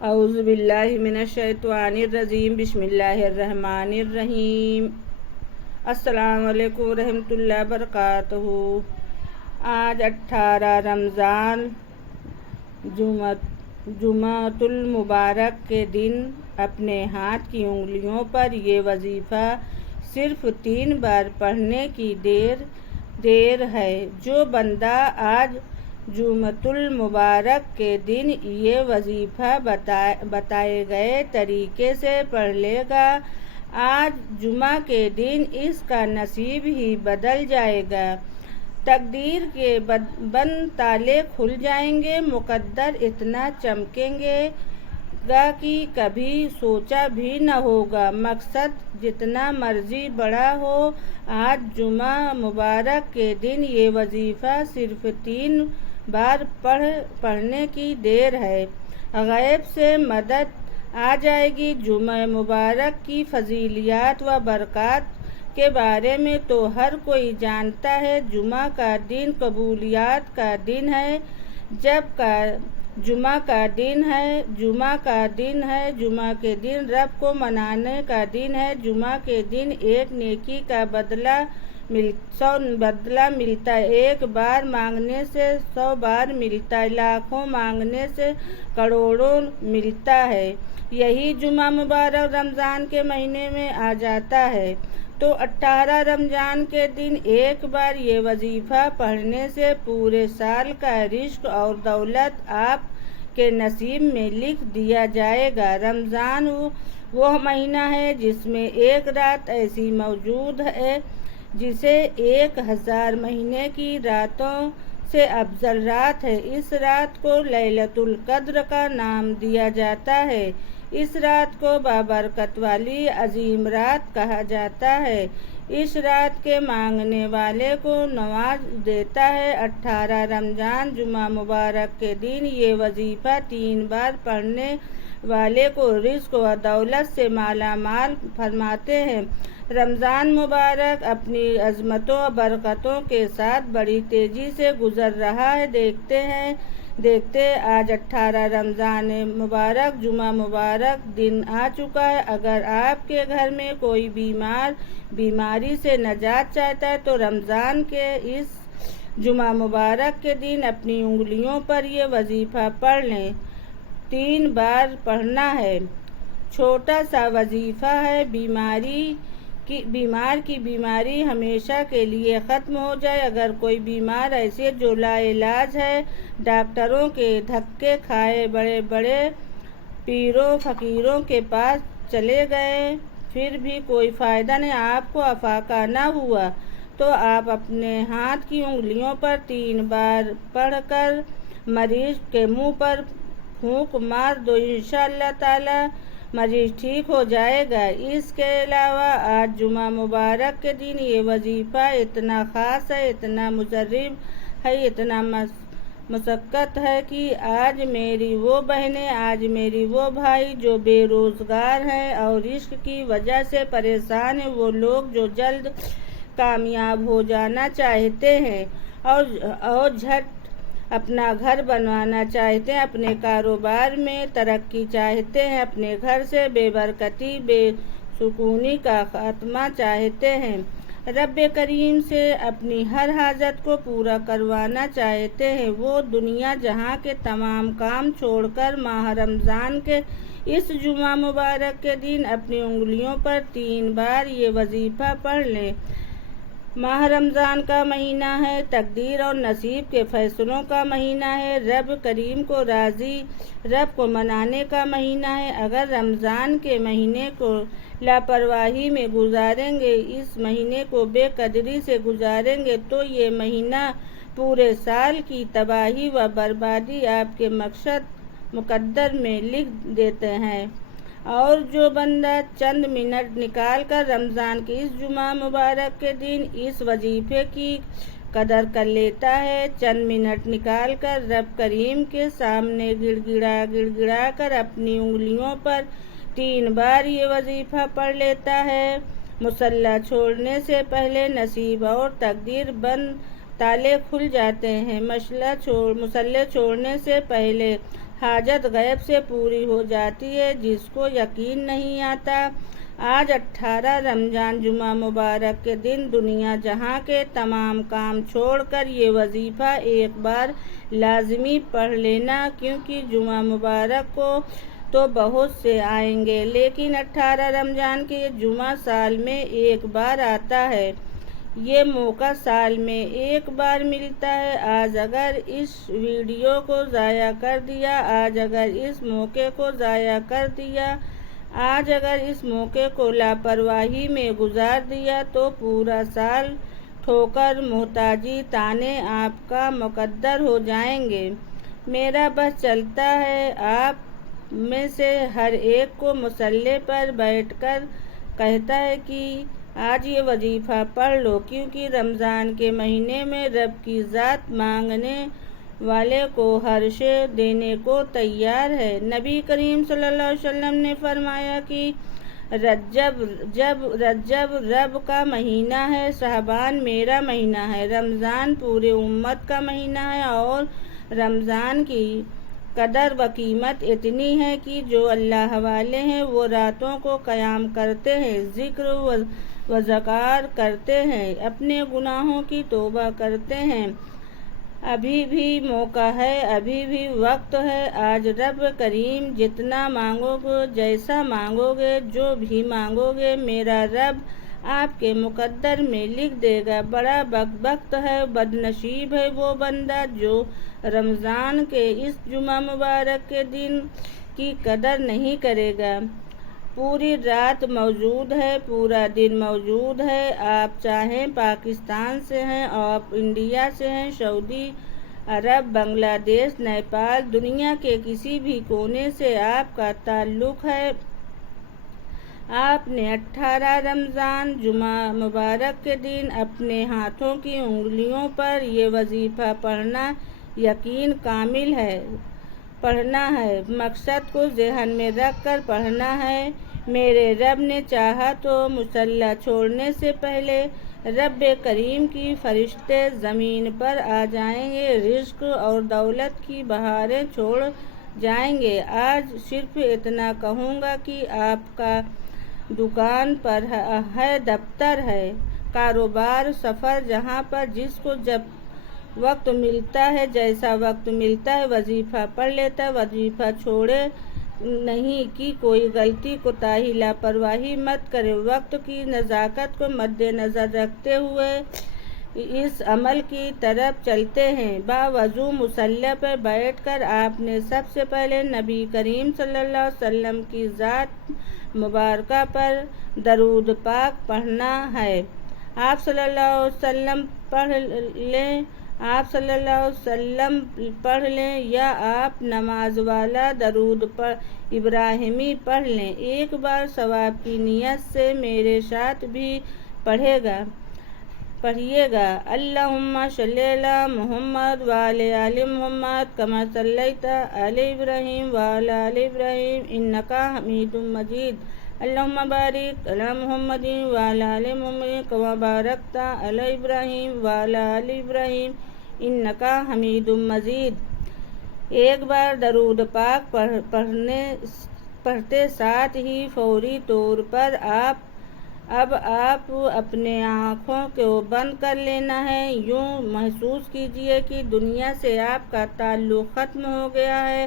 اعوذ باللہ من الشیطان الرجیم بسم اللہ الرحمن الرحیم۔ السلام علیکم ورحمۃ اللہ وبرکاتہ۔ آج 18 رمضان جمعۃ المبارک کے دن اپنے ہاتھ کی انگلیوں پر یہ وظیفہ صرف 3 بار پڑھنے کی دیر ہے۔ جو بندہ آج جمعۃ المبارک کے دن یہ وظیفہ بتائے گئے طریقے سے پڑھ لے گا، آج جمعہ کے دن اس کا نصیب ہی بدل جائے گا، تقدیر کے بند تالے کھل جائیں گے، مقدر اتنا چمکیں گا کہ کبھی سوچا بھی نہ ہوگا۔ مقصد جتنا مرضی بڑا ہو، آج جمعہ مبارک کے دن یہ وظیفہ صرف 3 بار پڑھنے کی دیر ہے، غیب سے مدد آ جائے گی۔ جمعہ مبارک کی فضیلت و برکات کے بارے میں تو ہر کوئی جانتا ہے۔ جمعہ کا دن قبولیت کا دن ہے، جمعہ کا دن ہے، جمعہ کے دن رب کو منانے کا دن ہے، جمعہ کے دن ایک نیکی کا بدلہ ملتا ہے، ایک بار مانگنے سے 100 بار ملتا ہے، لاکھوں مانگنے سے کروڑوں ملتا ہے۔ یہی جمعہ مبارک رمضان کے مہینے میں آ جاتا ہے تو 18 رمضان کے دن ایک بار یہ وظیفہ پڑھنے سے پورے سال کا رزق اور دولت آپ کے نصیب میں لکھ دیا جائے گا۔ رمضان وہ مہینہ ہے جس میں ایک رات ایسی موجود ہے جسے 1000 مہینے کی راتوں سے افضل رات ہے۔ اس رات کو لیلۃ القدر کا نام دیا جاتا ہے۔ اس رات کو بابرکت والی عظیم رات کہا جاتا ہے۔ اس رات کے مانگنے والے کو نواز دیتا ہے۔ 18 رمضان جمعہ مبارک کے دن یہ وظیفہ 3 بار پڑھنے والے کو رزق و دولت سے مالا مال فرماتے ہیں۔ رمضان مبارک اپنی عظمتوں و برکتوں کے ساتھ بڑی تیزی سے گزر رہا ہے۔ دیکھتے آج 18 رمضان مبارک جمعہ مبارک دن آ چکا ہے۔ اگر آپ کے گھر میں کوئی بیماری سے نجات چاہتا ہے تو رمضان کے اس جمعہ مبارک کے دن اپنی انگلیوں پر یہ وظیفہ پڑھ لیں۔ 3 بار پڑھنا ہے، چھوٹا سا وظیفہ ہے۔ بیمار کی بیماری ہمیشہ کے لیے ختم ہو جائے۔ اگر کوئی بیمار ایسے جو لا علاج ہے، ڈاکٹروں کے دھکے کھائے، بڑے بڑے پیروں فقیروں کے پاس چلے گئے، پھر بھی کوئی فائدہ نہیں، آپ کو افاقہ نہ ہوا، تو آپ اپنے ہاتھ کی انگلیوں پر 3 بار پڑھ کر مریض کے منہ پر پھونک مار دو، انشاءاللہ تعالی مریض ٹھیک ہو جائے گا۔ اس کے علاوہ آج جمعہ مبارک کے دن یہ وظیفہ اتنا خاص ہے، اتنا مجرب ہے، اتنا مشقت ہے کہ آج میری وہ بہنیں، آج میری وہ بھائی جو بے روزگار ہیں اور عشق کی وجہ سے پریشان ہیں، وہ لوگ جو جلد کامیاب ہو جانا چاہتے ہیں اور جھٹ اپنا گھر بنوانا چاہتے ہیں، اپنے کاروبار میں ترقی چاہتے ہیں، اپنے گھر سے بے برکتی بے سکونی کا خاتمہ چاہتے ہیں، رب کریم سے اپنی ہر حاجت کو پورا کروانا چاہتے ہیں، وہ دنیا جہاں کے تمام کام چھوڑ کر ماہ رمضان کے اس جمعہ مبارک کے دن اپنی انگلیوں پر 3 بار یہ وظیفہ پڑھ لیں۔ ماہ رمضان کا مہینہ ہے، تقدیر اور نصیب کے فیصلوں کا مہینہ ہے، رب کریم کو راضی، رب کو منانے کا مہینہ ہے۔ اگر رمضان کے مہینے کو لاپرواہی میں گزاریں گے، اس مہینے کو بے قدری سے گزاریں گے تو یہ مہینہ پورے سال کی تباہی و بربادی آپ کے مقدر میں لکھ دیتے ہیں۔ اور جو بندہ چند منٹ نکال کر رمضان کے اس جمعہ مبارک کے دن اس وظیفے کی قدر کر لیتا ہے، چند منٹ نکال کر رب کریم کے سامنے گڑ گڑا کر اپنی انگلیوں پر 3 بار یہ وظیفہ پڑھ لیتا ہے، مصلی چھوڑنے سے پہلے نصیب اور تقدیر بند تالے کھل جاتے ہیں۔ مصلی چھوڑنے سے پہلے حاجت غیب سے پوری ہو جاتی ہے، جس کو یقین نہیں آتا۔ آج 18 رمضان جمعہ مبارک کے دن دنیا جہاں کے تمام کام چھوڑ کر یہ وظیفہ ایک بار لازمی پڑھ لینا، کیونکہ جمعہ مبارک کو تو بہت سے آئیں گے، لیکن 18 رمضان کے جمعہ سال میں ایک بار آتا ہے۔ یہ موقع سال میں ایک بار ملتا ہے۔ آج اگر اس ویڈیو کو ضائع کر دیا، آج اگر اس موقع کو ضائع کر دیا، آج اگر اس موقع کو لاپرواہی میں گزار دیا تو پورا سال ٹھوکر، محتاجی، طعنے آپ کا مقدر ہو جائیں گے۔ میرا بس چلتا ہے آپ میں سے ہر ایک کو مصلی پر بیٹھ کر کہتا ہے کہ آج یہ وظیفہ پڑھ لو، کیونکہ رمضان کے مہینے میں رب کی ذات مانگنے والے کو ہر شے دینے کو تیار ہے۔ نبی کریم صلی اللہ علیہ وسلم نے فرمایا کہ رجب رب کا مہینہ ہے، شعبان میرا مہینہ ہے، رمضان پورے امت کا مہینہ ہے، اور رمضان کی قدر و قیمت اتنی ہے کہ جو اللہ والے ہیں وہ راتوں کو قیام کرتے ہیں، ذکر و اذکار کرتے ہیں، اپنے گناہوں کی توبہ کرتے ہیں۔ ابھی بھی موقع ہے، ابھی بھی وقت ہے۔ آج رب کریم جتنا مانگو گے، جیسا مانگو گے، جو بھی مانگو گے، میرا رب آپ کے مقدر میں لکھ دے گا۔ بڑا بدبخت ہے، بدنصیب ہے وہ بندہ جو رمضان کے اس جمعہ مبارک کے دن کی قدر نہیں کرے گا۔ پوری رات موجود ہے، پورا دن موجود ہے۔ آپ چاہے پاکستان سے ہیں، آپ انڈیا سے ہیں، سعودی عرب، بنگلہ دیش، نیپال، دنیا کے کسی بھی کونے سے آپ کا تعلق ہے، آپ نے 18 رمضان جمعہ مبارک کے دن اپنے ہاتھوں کی انگلیوں پر یہ وظیفہ پڑھنا یقین کامل ہے، پڑھنا ہے، مقصد کو ذہن میں رکھ کر پڑھنا ہے۔ میرے رب نے چاہا تو مصلی چھوڑنے سے پہلے رب کریم کی فرشتے زمین پر آ جائیں گے، رزق اور دولت کی بہاریں چھوڑ جائیں گے۔ آج صرف اتنا کہوں گا کہ آپ کا دکان پر ہے، دفتر ہے، کاروبار، سفر، جہاں پر جس کو جب وقت ملتا ہے، جیسا وقت ملتا ہے، وظیفہ پڑھ لیتا ہے، وظیفہ چھوڑے نہیں کہ کوئی غلطی، کوتاہی، لاپرواہی مت کرے۔ وقت کی نزاکت کو مد نظر رکھتے ہوئے اس عمل کی طرف چلتے ہیں۔ باوضو مصلی پر بیٹھ کر آپ نے سب سے پہلے نبی کریم صلی اللہ علیہ وسلم کی ذات مبارکہ پر درود پاک پڑھنا ہے۔ آپ صلی اللہ علیہ وسلم پڑھ لیں، آپ صلی اللہ علیہ وسلم پڑھ لیں، یا آپ نماز والا درود ابراہیمی پڑھ لیں۔ ایک بار ثواب کی نیت سے میرے ساتھ بھی پڑھیے گا۔ اللہم صلی علی محمد وعلی آل محمد کما صلیت علی ابراہیم وعلی آل ابراہیم انک حمید مجید۔ اللہم بارک علی محمد وعلی آل محمد کما بارکت علی ابراہیم وعلی آل ابراہیم انک حمید مجید۔ ایک بار درود پاک پڑھتے ساتھ ہی فوری طور پر اب آپ اپنے آنکھوں کو بند کر لینا ہے۔ یوں محسوس کیجیے کہ دنیا سے آپ کا تعلق ختم ہو گیا ہے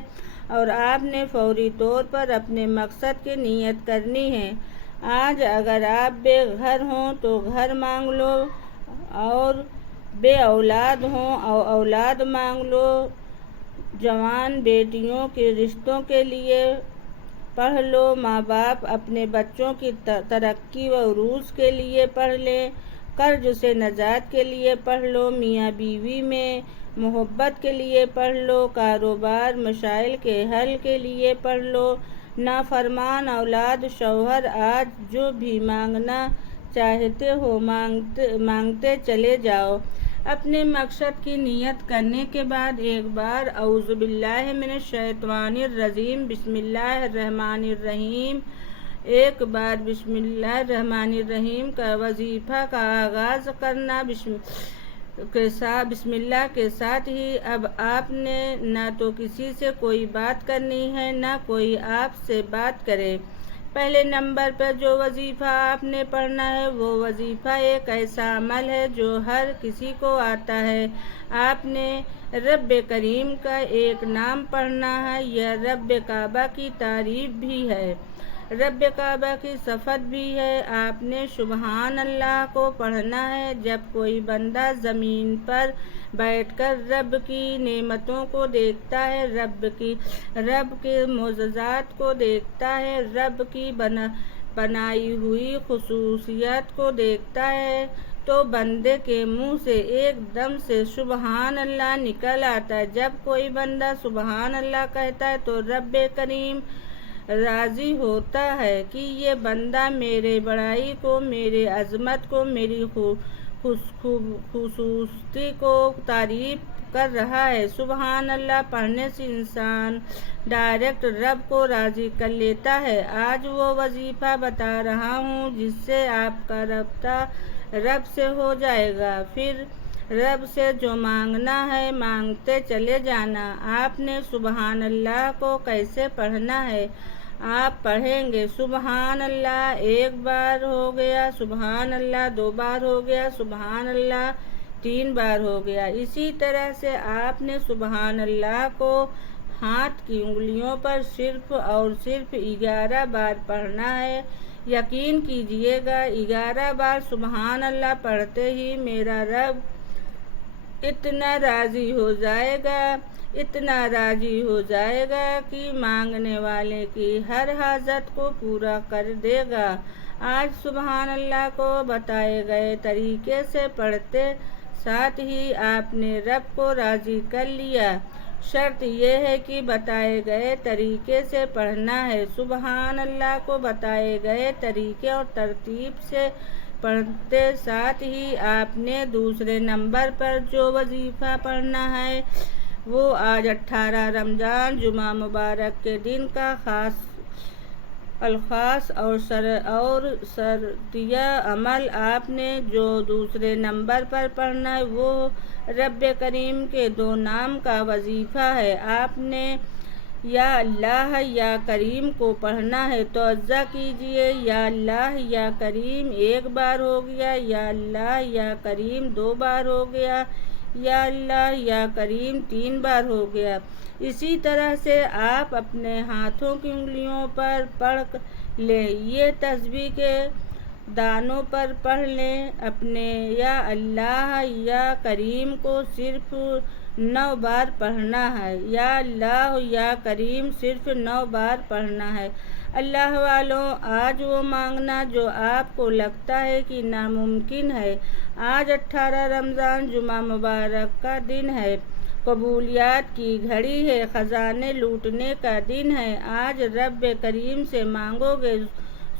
اور آپ نے فوری طور پر اپنے مقصد کی نیت کرنی ہے۔ آج اگر آپ بے گھر ہوں تو گھر مانگ لو، اور بے اولاد ہوں اولاد مانگ لو۔ جوان بیٹیوں کے رشتوں کے لیے پڑھ لو، ماں باپ اپنے بچوں کی ترقی و عروج کے لیے پڑھ لیں، قرض سے نجات کے لیے پڑھ لو، میاں بیوی میں محبت کے لیے پڑھ لو، کاروبار مسائل کے حل کے لیے پڑھ لو، نافرمان اولاد، شوہر، آج جو بھی مانگنا چاہتے ہو مانگتے چلے جاؤ۔ اپنے مقصد کی نیت کرنے کے بعد ایک بار اعوذ باللہ من الشیطان الرجیم بسم اللہ الرحمن الرحیم، ایک بار بسم اللہ الرحمن الرحیم کا وظیفہ کا آغاز کرنا۔ بسم اللہ کے ساتھ ہی اب آپ نے نہ تو کسی سے کوئی بات کرنی ہے نہ کوئی آپ سے بات کرے۔ پہلے نمبر پر جو وظیفہ آپ نے پڑھنا ہے وہ وظیفہ ایک ایسا عمل ہے جو ہر کسی کو آتا ہے۔ آپ نے رب کریم کا ایک نام پڑھنا ہے، یہ رب کعبہ کی تعریف بھی ہے، رب کعبہ کی صفت بھی ہے۔ آپ نے سبحان اللہ کو پڑھنا ہے۔ جب کوئی بندہ زمین پر بیٹھ کر رب کی نعمتوں کو دیکھتا ہے، رب کے معجزات کو دیکھتا ہے، رب کی بنائی ہوئی خصوصیات کو دیکھتا ہے تو بندے کے منہ سے ایک دم سے سبحان اللہ نکل آتا ہے۔ جب کوئی بندہ سبحان اللہ کہتا ہے تو رب کریم راضی ہوتا ہے کہ یہ بندہ میرے بڑائی کو، میرے عظمت کو، میری خصوصی کو تعریف کر رہا ہے۔ سبحان اللہ پڑھنے سے انسان ڈائریکٹ رب کو راضی کر لیتا ہے۔ آج وہ وظیفہ بتا رہا ہوں جس سے آپ کا رابطہ رب سے ہو جائے گا، پھر رب سے جو مانگنا ہے مانگتے چلے جانا۔ آپ نے سبحان اللہ کو کیسے پڑھنا ہے؟ آپ پڑھیں گے سبحان اللہ، ایک بار ہو گیا سبحان اللہ، دو بار ہو گیا سبحان اللہ، تین بار ہو گیا۔ اسی طرح سے آپ نے سبحان اللہ کو ہاتھ کی انگلیوں پر صرف اور صرف 11 بار پڑھنا ہے۔ یقین کیجیے گا 11 بار سبحان اللہ پڑھتے ہی میرا رب اتنا راضی ہو جائے گا کہ مانگنے والے کی ہر حاجت کو پورا کر دے گا۔ آج سبحان اللہ کو بتائے گئے طریقے سے پڑھتے ساتھ ہی آپ نے رب کو راضی کر لیا۔ شرط یہ ہے کہ بتائے گئے طریقے سے پڑھنا ہے۔ سبحان اللہ کو بتائے گئے طریقے اور ترتیب سے پڑھتے ساتھ ہی آپ نے دوسرے نمبر پر جو وظیفہ پڑھنا ہے وہ آج 18 رمضان جمعہ مبارک کے دن کا الخاص اور سرتیہ عمل۔ آپ نے جو دوسرے نمبر پر پڑھنا ہے وہ رب کریم کے 2 نام کا وظیفہ ہے۔ آپ نے یا اللہ یا کریم کو پڑھنا ہے۔ توجہ کیجیے، یا اللہ یا کریم ایک بار ہو گیا، یا اللہ یا کریم 2 بار ہو گیا، یا اللہ یا کریم 3 بار ہو گیا۔ اسی طرح سے آپ اپنے ہاتھوں کی انگلیوں پر پڑھ لیں، یہ تسبیح کے دانوں پر پڑھ لیں۔ اپنے یا اللہ یا کریم کو صرف 9 بار پڑھنا ہے، یا اللہ یا کریم صرف 9 بار پڑھنا ہے۔ اللہ والوں، آج وہ مانگنا جو آپ کو لگتا ہے کہ ناممکن ہے۔ آج 18 رمضان جمعہ مبارک کا دن ہے، قبولیات کی گھڑی ہے، خزانے لوٹنے کا دن ہے۔ آج رب کریم سے مانگو گے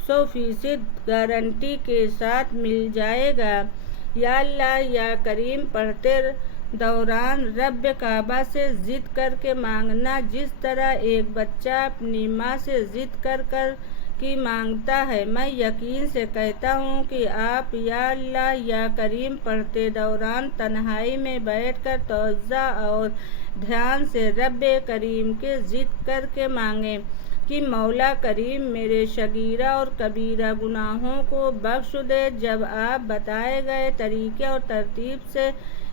100% گارنٹی کے ساتھ مل جائے گا۔ یا اللہ یا کریم پڑھتے دوران رب کعبہ سے ضد کر کے مانگنا، جس طرح ایک بچہ اپنی ماں سے ضد کر کے مانگتا ہے۔ میں یقین سے کہتا ہوں کہ آپ یا اللہ یا کریم پڑھتے دوران تنہائی میں بیٹھ کر توجہ اور دھیان سے رب کریم کے ضد کر کے مانگیں کہ مولا کریم میرے صغیرہ اور کبیرہ گناہوں کو بخش دے۔ جب آپ بتائے گئے طریقے اور ترتیب سے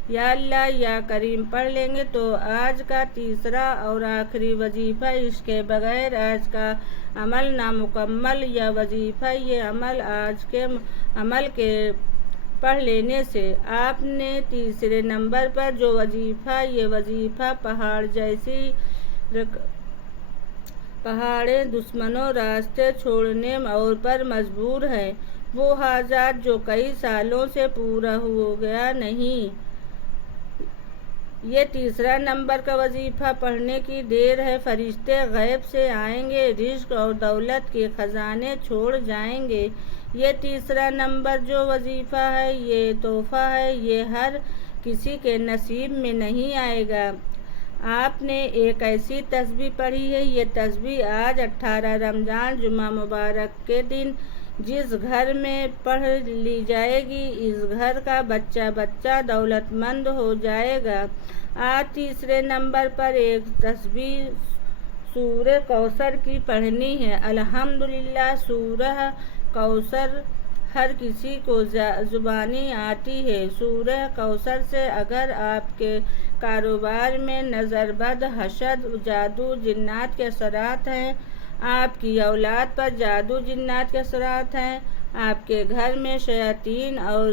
یا اللہ یا کریم پڑھ لیں گے تو آج کا تیسرا اور آخری وظیفہ اس کے بغیر آج کا عمل نامکمل یا وظیفہ یہ عمل آج کے عمل کے پڑھ لینے سے آپ نے تیسرے نمبر پر جو وظیفہ یہ وظیفہ پہاڑیں دشمنوں راستے چھوڑنے اور پر مجبور ہیں، وہ حاجات جو کئی سالوں سے پورا ہو گیا نہیں۔ یہ تیسرا نمبر کا وظیفہ پڑھنے کی دیر ہے، فرشتے غیب سے آئیں گے، رزق اور دولت کے خزانے چھوڑ جائیں گے۔ یہ تیسرا نمبر جو وظیفہ ہے یہ تحفہ ہے، یہ ہر کسی کے نصیب میں نہیں آئے گا۔ آپ نے ایک ایسی تسبیح پڑھی ہے، یہ تسبیح آج 18 رمضان جمعہ مبارک کے دن جس گھر میں پڑھ لی جائے گی اس گھر کا بچہ بچہ دولت مند ہو جائے گا۔ آج تیسرے نمبر پر ایک تسبیح سورہ کوثر کی پڑھنی ہے۔ الحمدللہ سورہ کوثر ہر کسی کو زبانی آتی ہے۔ سورہ کوثر سے اگر آپ کے کاروبار میں نظر بد، حسد، جادو جنات کے اثرات ہیں، آپ کی اولاد پر جادو جنات کے اثرات ہیں، آپ کے گھر میں شیاطین اور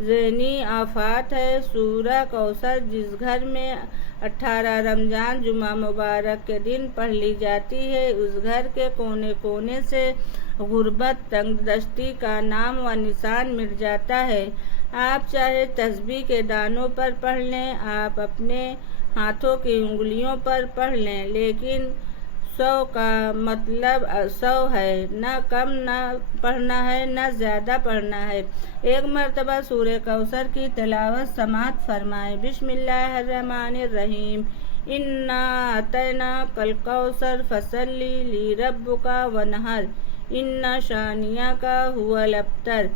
ذہنی آفات ہے، سورہ کوثر جس گھر میں 18 رمضان جمعہ مبارک کے دن پڑھ لی جاتی ہے اس گھر کے کونے کونے سے غربت تنگ دستی کا نام و نشان مٹ جاتا ہے۔ آپ چاہے تسبیح کے دانوں پر پڑھ لیں، آپ اپنے ہاتھوں کی انگلیوں پر پڑھ لیں، لیکن 100 کا مطلب 100 ہے، نہ کم نہ پڑھنا ہے نہ زیادہ پڑھنا ہے۔ ایک مرتبہ سورہ کوثر کی تلاوت سماعت فرمائیں۔ بسم اللہ الرحمن الرحیم۔ انا اعطیناک الکوثر فصل لربک وانحر ان شانئک ھو الابتر۔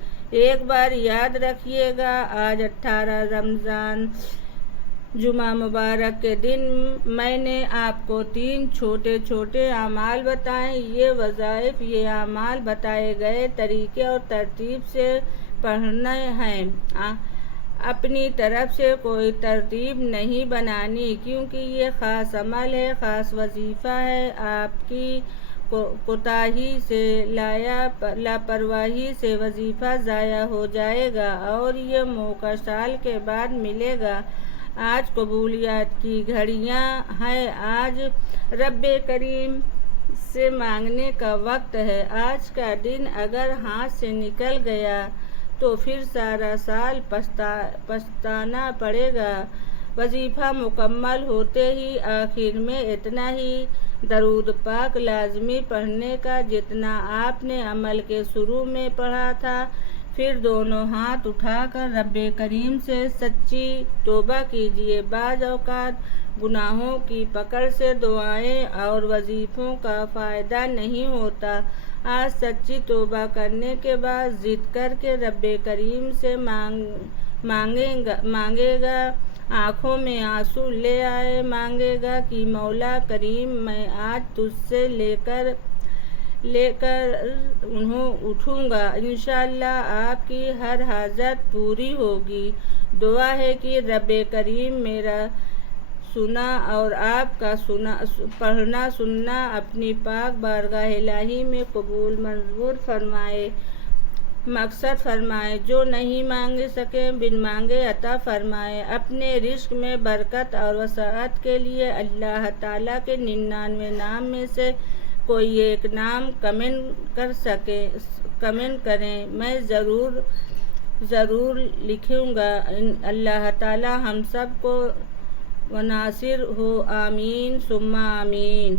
ایک بار یاد رکھیے گا، آج 18 رمضان جمعہ مبارک کے دن میں نے آپ کو 3 چھوٹے چھوٹے اعمال بتائے۔ یہ وظائف، یہ اعمال بتائے گئے طریقے اور ترتیب سے پڑھنے ہیں۔ اپنی طرف سے کوئی ترتیب نہیں بنانی، کیونکہ یہ خاص عمل ہے، خاص وظیفہ ہے۔ آپ کی کوتاہی سے، لاپرواہی سے وظیفہ ضائع ہو جائے گا اور یہ موقع سال کے بعد ملے گا۔ آج قبولیت کی گھڑیاں ہیں، آج رب کریم سے مانگنے کا وقت ہے۔ آج کا دن اگر ہاتھ سے نکل گیا تو پھر سارا سال پچھتانا پڑے گا۔ وظیفہ مکمل ہوتے ہی آخر میں اتنا ہی درود پاک لازمی پڑھنے کا جتنا آپ نے عمل کے شروع میں پڑھا تھا، پھر دونوں ہاتھ اٹھا کر رب کریم سے سچی توبہ کیجیے۔ بعض اوقات گناہوں کی پکڑ سے دعائیں اور وظیفوں کا فائدہ نہیں ہوتا۔ آج سچی توبہ کرنے کے بعد ضد کر کے رب کریم سے مانگے گا، آنکھوں میں آنسو لے آئے مانگے گا کہ مولا کریم میں آج تجھ سے لے کر اٹھوں گا، انشاءاللہ آپ کی ہر حاجت پوری ہوگی۔ دعا ہے کہ رب کریم میرا سنا اور آپ کا پڑھنا سننا اپنی پاک بارگاہ الہی میں قبول منظور فرمائے، مقصد فرمائے۔ جو نہیں مانگ سکے بن مانگے عطا فرمائے۔ اپنے رزق میں برکت اور وسعت کے لیے اللہ تعالیٰ کے 99 نام میں سے کوئی ایک نام کمنٹ کریں، میں ضرور لکھوں گا۔ اللہ تعالیٰ ہم سب کو ناصر ہو، آمین ثم آمین۔